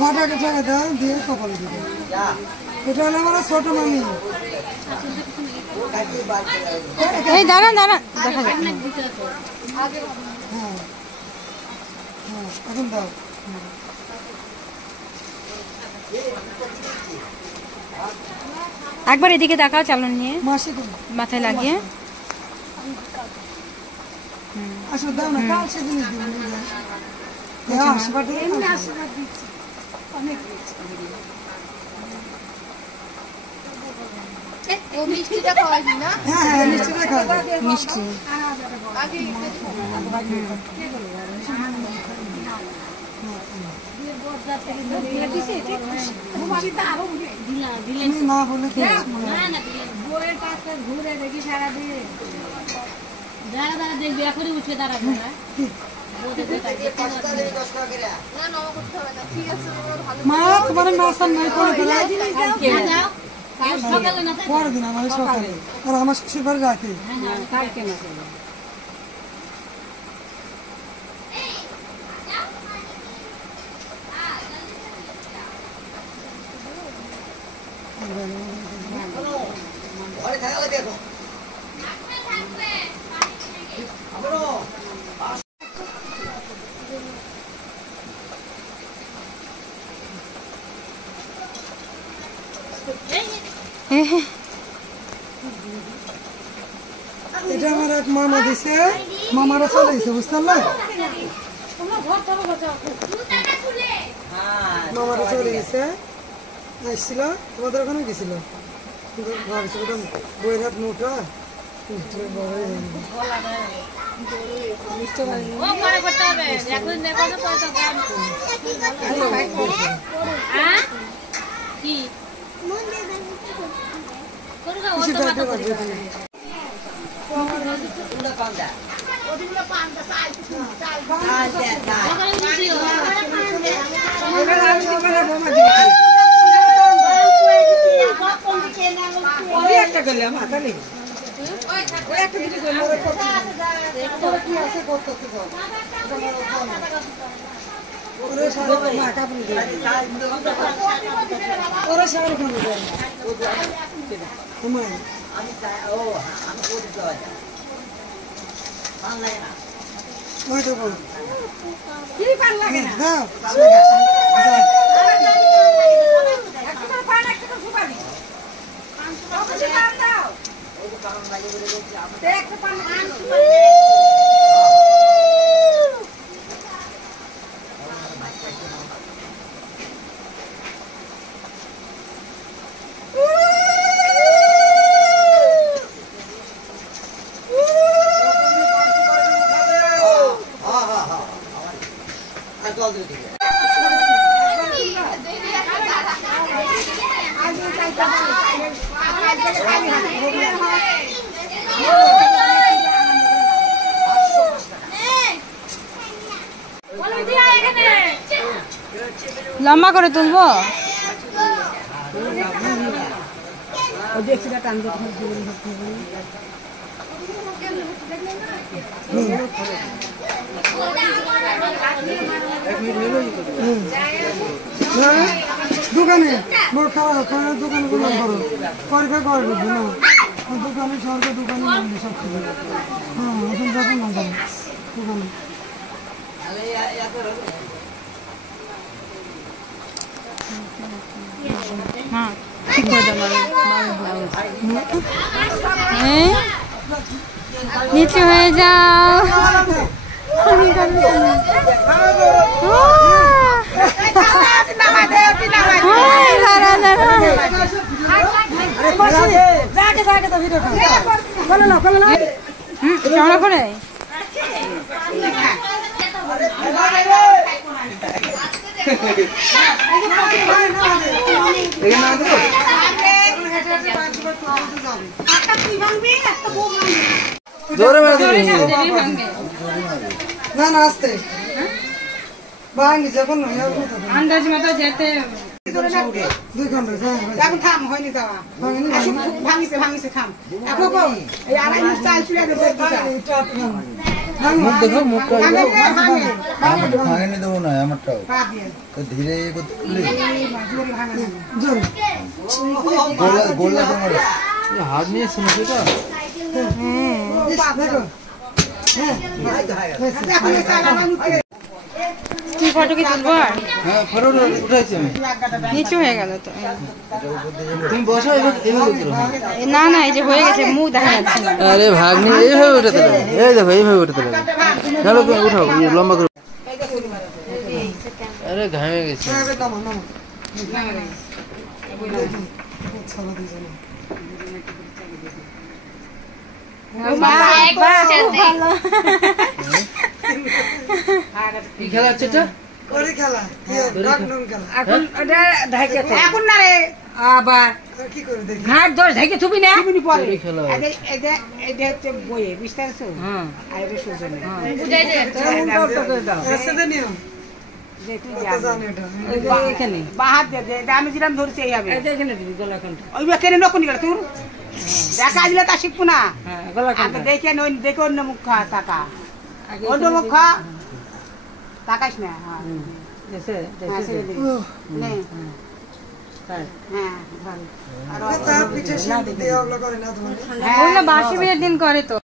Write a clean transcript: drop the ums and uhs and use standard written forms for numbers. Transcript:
মাটাকে টাকা দাও দিয়ে কপালে দিবে এটা হলো আমার ছোট মামি এই দাঁড়ান দাঁড়ান দেখা যাক হ্যাঁ হ্যাঁ এখন দাও একবার এদিকে তাকাও চালন নিয়ে মাসি মাথায় লাগিয়ে আসলে দাও না কাল সেদিন দিও আশীর্বাদ এমনি আশীর্বাদ দিচ্ছি অনেক ও মিষ্টিটা খাওয়াবি না? হ্যাঁ হ্যাঁ মিষ্টিটা খাওয়া মিষ্টি না বলে বইয়ের পাশে ঘুরে দেখি সারাদিন দাঁড়া দাঁড়া দেখবি এখনই উঠে দাঁড়াবে না মা তোমার নাস্তা নাই করে দিলে সকালে না পরের দিন আমার সকালে আর আমার শ্বশুর বাড়ি রাতে কালকে না এটা আমার এক মামা দিছে মামারা চলে গেছে বুঝতে পারলে মামারা চলে গেছে আসছিল তোমাদের ওখানে গেছিল ভাবছিল বইয়ের হাত মোটা একটা করলাম হাতালি একটা দিকে করলাম কি আছে করতে ওরে সারা মা কাপড় দিয়ে ওরে সারা খাবো তোমার আমি ও আমি কোন যায় পান লাগে না ওই তো বল কি পান লাগে না দাও একটা পান একটা সুপারি পান দাও ওই তো পান লাগে বলে বলছি আমরা একটা পান সুপারি লম্বা করে তুলবো দোকানে বড় খারাপ দোকানে করো করবে করবে না দোকানে সরকার দোকানে নামবে সব কিছু হ্যাঁ এখন যখন না যাবে দোকানে হ্যাঁ ঠিক করে দাও নিচু হয়ে যাও কেমন করে না না আসতে ভাঙি যখন আন্দাজ মতো যেতে 2 ঘন্টা এখন থাম হয়নি যাওয়া ভাঙিছে থাম এখন এই আড়াই চাল চুড়ে মুখ দেখো মুখ ভাঙেনি দেবো না আমারটাও তো ধীরে করতে খুলে জোরে গোল্লা তোমার হাত নিয়ে শুনেছো তো দেখো কি ফটো কি তুলবো আর হ্যাঁ ফটো উঠাইছি আমি নিচু হয়ে গেল তো তুমি বসো এইভাবে করো না না এই যে হয়ে গেছে মুখ দেখা যাচ্ছে না আরে ভাগ্নি এইভাবে উঠাতে লাগে এই দেখো এইভাবে উঠাতে লাগে চলো তুমি উঠাও লম্বা করো আরে ঘামে গেছে নামো নামো ছাড়া দিয়েছে না কি খেলা হচ্ছে এটা ওরে খেলা ডাকনুন খেলা এখন ওটা ঢাকে এখন না রে আবার আর কি করে দেখি ঘাট ধরে ঢাকে থুবি না থুবি পরে ওরে খেলা হয়। এটা হচ্ছে বইয়ে বুঝতে পারছো হ্যাঁ আর এটা সুজনে বুঝাই দে এসে নিও যে তুই কত জানি এটা এখানে বাহাত দে দে এটা আমি যেরকম ধরছি এই হবে এখানে দিবি গলা কানটা ওই কেন নকুনি গেল তোর দেখা দিলে তা শিখবো না হ্যাঁ গলা আর দেখে ওই দেখে অন্য মুখ খা টাকা অন্য মুখ খা তাকাস না হ্যাঁ দেশে হ্যাঁ ছেড়ে দিবি নে হ্যাঁ ভালো আর তার পিঠে সিঁদুর দিয়ে ওগুলো করে না তোমার হ্যাঁ ওগুলো বাসি বিয়ের দিন করে তো